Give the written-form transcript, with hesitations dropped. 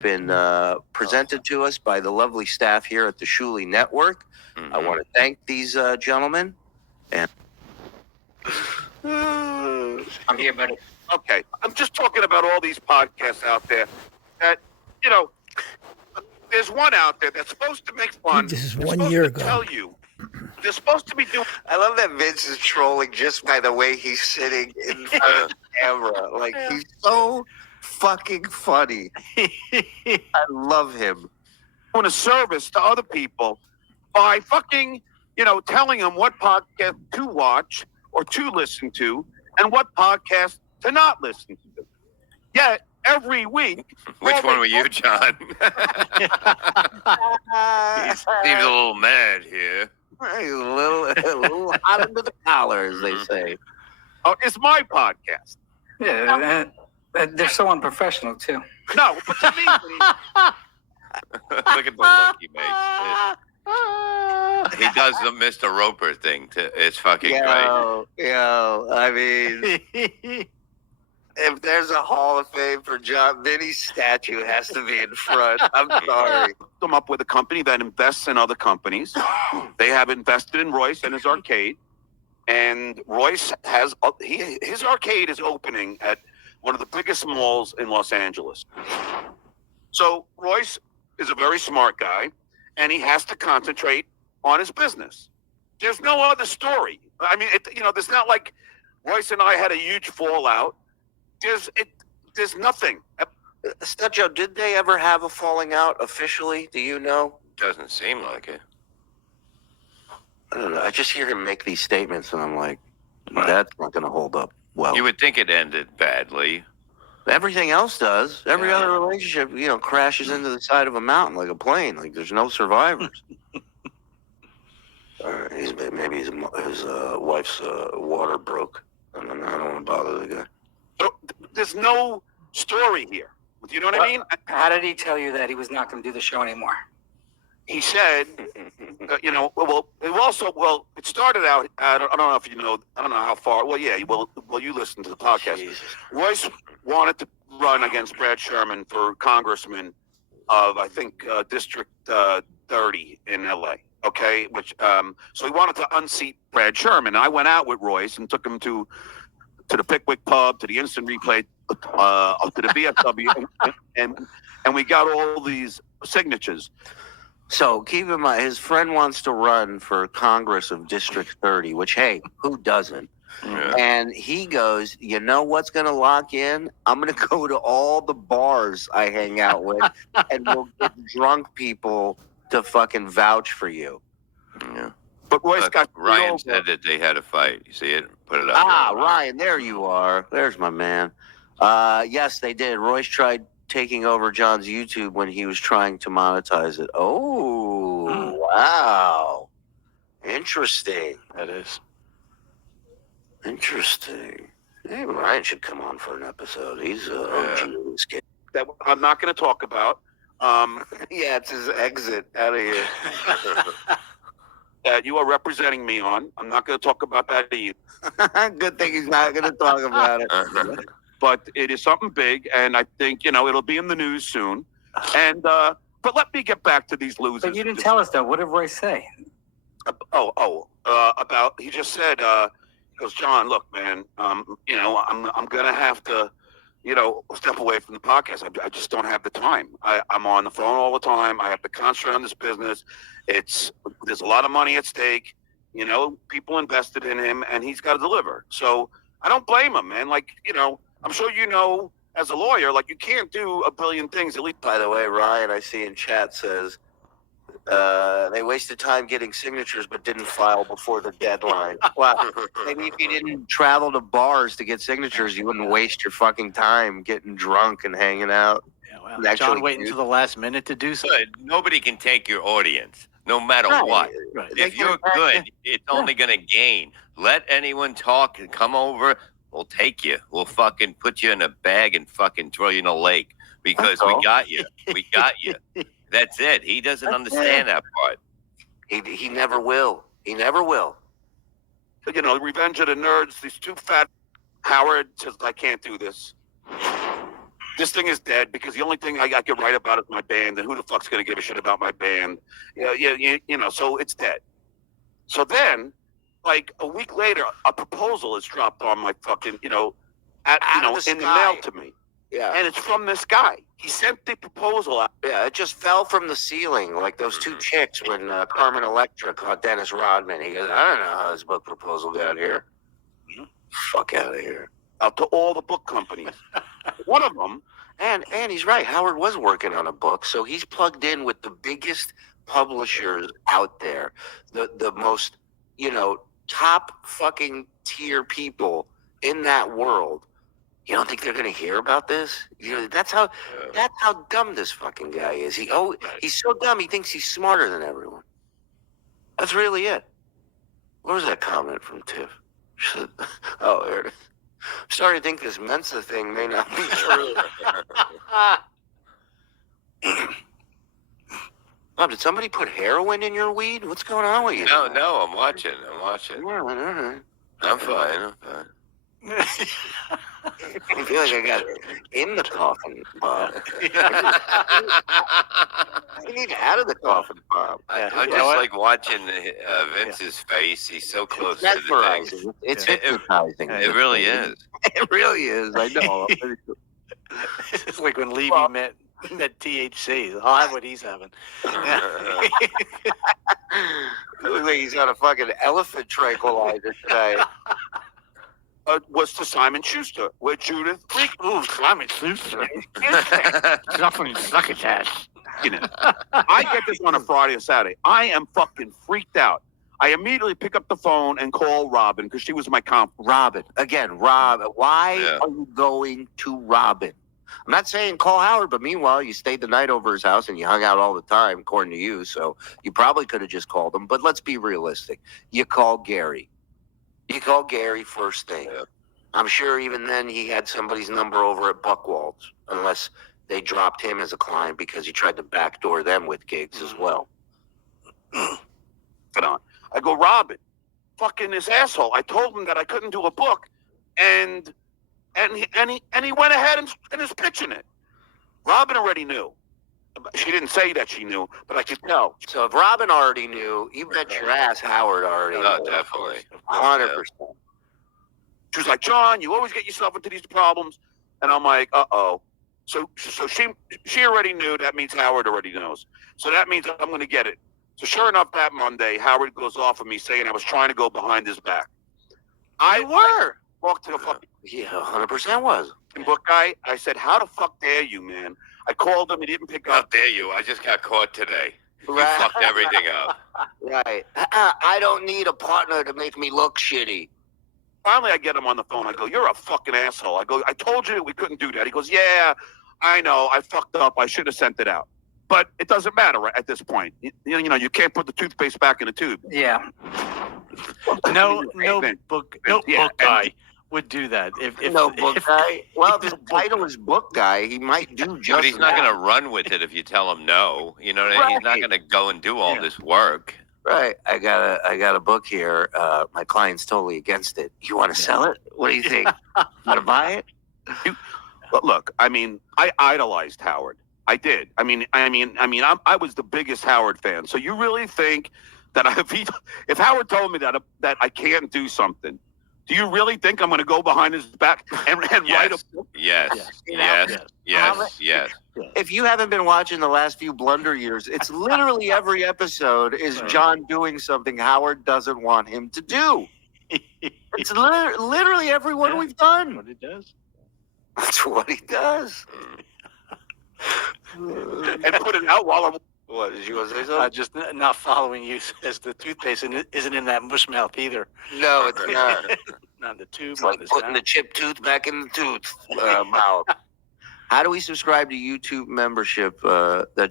been presented to us by the lovely staff here at the Shuley Network. Mm-hmm. I want to thank these gentlemen. And I'm here, buddy. Okay, I'm just talking about all these podcasts out there that, you know, there's one out there that's supposed to make fun. This is They're 1 supposed year to ago. Tell you, they're supposed to be doing. I love that Vince is trolling just by the way he's sitting in front of the camera. Like, he's so fucking funny. I love him. Doing a service to other people by fucking, telling them what podcast to watch or to listen to and what podcast to not listen to. Yet every week. Which one were you, John? He seems a little mad here. He's a little hot under the collar, as they say. Oh, it's my podcast. Yeah, they're so unprofessional too. No, but to me, Look at the look he makes. He does the Mr. Roper thing too. It's fucking great. I mean, if there's a Hall of Fame for John, Vinny's statue has to be in front. I'm sorry. Come up with a company that invests in other companies. They have invested in Royce and his arcade, and Royce has his arcade is opening at one of the biggest malls in Los Angeles. So Royce is a very smart guy, and he has to concentrate on his business. There's no other story. I mean, there's not like Royce and I had a huge fallout. There's nothing. Stutcho, did they ever have a falling out officially? Do you know? Doesn't seem like it. I don't know. I just hear him make these statements, and I'm like, that's not going to hold up well. You would think it ended badly. Everything else does. Every other relationship, crashes into the side of a mountain like a plane. Like there's no survivors. Maybe his wife's water broke. I don't want to bother the guy. There's no story here. You know what I mean? How did he tell you that he was not going to do the show anymore? He said, it started out, I don't know if you know, I don't know how far. Well, yeah, you listened to the podcast. Jesus. Royce wanted to run against Brad Sherman for congressman of, I think, District 30 in LA. Okay, so he wanted to unseat Brad Sherman. And I went out with Royce and took him to the Pickwick Pub, to the Instant Replay, to the VFW, and we got all these signatures. So keep in mind, his friend wants to run for Congress of District 30, which, hey, who doesn't? Yeah. And he goes, you know what's going to lock in? I'm going to go to all the bars I hang out with, and we'll get drunk people to fucking vouch for you. Yeah. But Royce got Ryan said that they had a fight. You see it? Put it up. Ryan, there you are. There's my man. Yes, they did. Royce tried taking over John's YouTube when he was trying to monetize it. Oh, wow. Interesting. That is. Interesting. Hey, Ryan should come on for an episode. He's OG in this game. That I'm not going to talk about. Yeah, it's his exit out of here. That you are representing me on. I'm not going to talk about that either. Good thing he's not going to talk about it. But it is something big, and I think, it'll be in the news soon. And but let me get back to these losers. But you didn't tell us, though. What did Royce say? He just said, he goes, John, look, man, I'm going to have to, step away from the podcast. I just don't have the time. I'm on the phone all the time. I have to concentrate on this business. There's a lot of money at stake. People invested in him, and he's got to deliver. So I don't blame him, man. Like, I'm sure as a lawyer, like, you can't do a billion things. At least, by the way, Ryan, I see in chat says they wasted time getting signatures but didn't file before the deadline. Well, maybe if you didn't travel to bars to get signatures, you wouldn't waste your fucking time getting drunk and hanging out. Yeah, well, John waiting to the last minute to do so. Good. Nobody can take your audience, no matter what. Right. If you're good, it's only going to gain. Let anyone talk and come over. We'll take you. We'll fucking put you in a bag and fucking throw you in a lake because we got you. We got you. That's it. He doesn't understand that part. He never will. He never will. Revenge of the Nerds, these two fat Howard says, I can't do this. this thing is dead because the only thing I can write about is my band, and who the fuck's gonna give a shit about my band? So it's dead. So then, like a week later, a proposal is dropped on my fucking, in the mail to me. Yeah. And it's from this guy. He sent the proposal out. Yeah, it just fell from the ceiling like those two chicks when Carmen Electra caught Dennis Rodman. He goes, I don't know how this book proposal got here. Fuck out of here. Out to all the book companies. One of them. And he's right. Howard was working on a book, so he's plugged in with the biggest publishers out there, the most, top fucking tier people in that world. You don't think they're gonna hear about this? That's how dumb this fucking guy is. He's so dumb. He thinks he's smarter than everyone. That's really it. What was that comment from Tiff? Oh, there it is. I'm starting to think this Mensa thing may not be true. Bob, did somebody put heroin in your weed? What's going on with you? No, I'm watching. All right. I'm fine. I feel like I got in the coffin, Bob. I need out of the coffin, Bob. I'm just like watching Vince's face. He's so close to the thing. Mesmerizing. It's hypnotizing. It really is. It really is. I know. It's like when Levy met THC. I'll have what he's having. It looks like he's got a fucking elephant tranquilizer today. Was to Simon Schuster, where Judith Freak. Ooh, Simon Schuster. Suffering succotash. I get this on a Friday or Saturday. I am fucking freaked out. I immediately pick up the phone and call Robin because she was my comp. Robin. Again, Rob. Why are you going to Robin? I'm not saying call Howard, but meanwhile, you stayed the night over his house and you hung out all the time, according to you. So you probably could have just called him. But let's be realistic. You call Gary. You call Gary first thing. Yeah. I'm sure even then he had somebody's number over at Buckwald's, unless they dropped him as a client because he tried to backdoor them with gigs as well. I go, Robin, fucking this asshole. I told him that I couldn't do a book, and he went ahead and is pitching it. Robin already knew. She didn't say that she knew, but I could tell. So if Robin already knew, you bet your ass Howard already No, knew. definitely. 100%. She was like, John, you always get yourself into these problems. And I'm like, uh-oh. So she already knew. That means Howard already knows. So that means I'm going to get it. So sure enough, that Monday, Howard goes off of me saying I was trying to go behind his back. I walked to the fucking Yeah, 100% was. book guy. I said, how the fuck dare you, man? I called him. He didn't pick How up. dare you? I just got caught today. You Right. fucked everything up. Right. I don't need a partner to make me look shitty. Finally, I get him on the phone. I go, you're a fucking asshole. I go, I told you we couldn't do that. He goes, yeah, I know. I fucked up. I should have sent it out. But it doesn't matter at this point. You can't put the toothpaste back in the tube. Yeah. No Amen. book Yeah, guy would do that. If No book guy. Well, if his no book title is book guy, he might do just But he's not that. going to run with it if you tell him no. You know what I mean? He's not Right. going to go and do all this work. Right. I got a book here. My client's totally against it. You want to sell it? What do you think? Want to buy it? But look, I mean, I idolized Howard. I did. I was the biggest Howard fan. So you really think that if Howard told me that I can't do something, do you really think I'm going to go behind his back and write a book? Yes. If you haven't been watching the last few Blunder years, it's literally every episode is John doing something Howard doesn't want him to do. It's literally every one we've done. what it does. That's what he does. And put it out while I'm. What, did you want to say something? Just not following you as the toothpaste isn't in that mush mouth either. No, it's not. Not in the tube. It's like putting the chipped tooth back in the tooth mouth. How do we subscribe to YouTube membership that